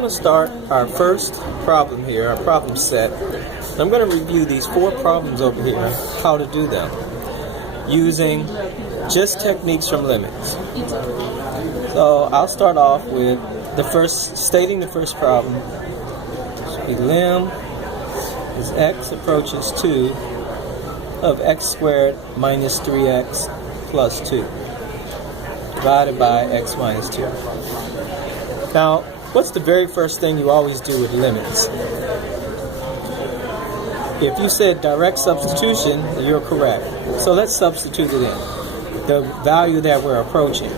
We're going to start our first problem here, our problem set. I'm going to review these 4 problems over here, how to do them, using just techniques from limits. So I'll start off with stating the first problem. Should be lim as x approaches 2 of x squared minus 3x plus 2 divided by x minus 2. Now, what's the very first thing you always do with limits? If you said direct substitution, you're correct. So let's substitute it in, the value that we're approaching.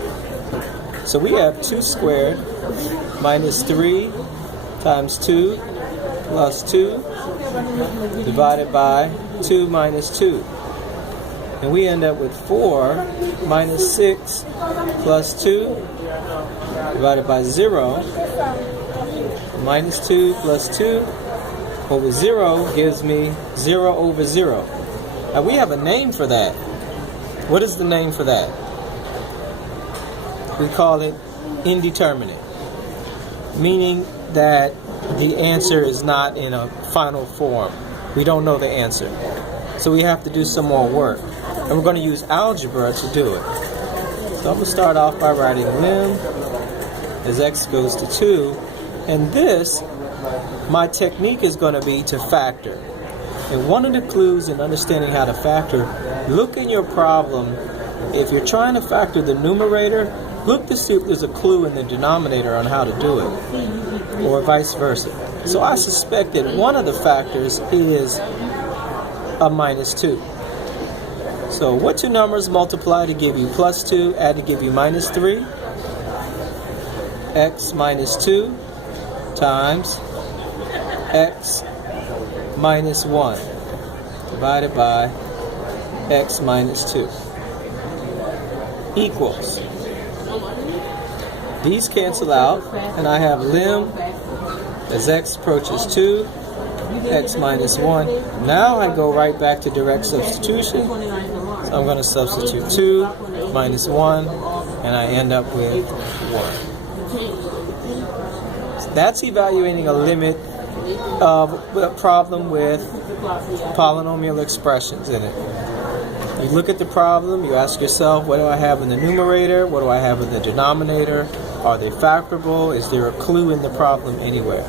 So we have 2 squared minus 3 times 2 plus 2 divided by 2 minus 2. And we end up with 4 minus 6 plus 2 divided by 0. Minus 2 plus 2 over 0 gives me 0 over 0. Now we have a name for that. What is the name for that? We call it indeterminate, meaning that the answer is not in a final form. We don't know the answer. So we have to do some more work. And we're going to use algebra to do it. So I'm going to start off by writing lim as x goes to 2. And this, my technique is going to be to factor. And one of the clues in understanding how to factor, look in your problem. If you're trying to factor the numerator, look to see if there's a clue in the denominator on how to do it, or vice versa. So I suspect that one of the factors is a minus 2. So what 2 numbers multiply to give you plus 2, add to give you minus 3? X minus 2 times x minus 1 divided by x minus 2 equals. These cancel out, and I have lim as x approaches 2, x minus 1. Now I go right back to direct substitution. So I'm going to substitute 2 minus 1, and I end up with 1. So that's evaluating a limit of a problem with polynomial expressions in it. You look at the problem, you ask yourself, what do I have in the numerator? What do I have in the denominator? Are they factorable? Is there a clue in the problem anywhere?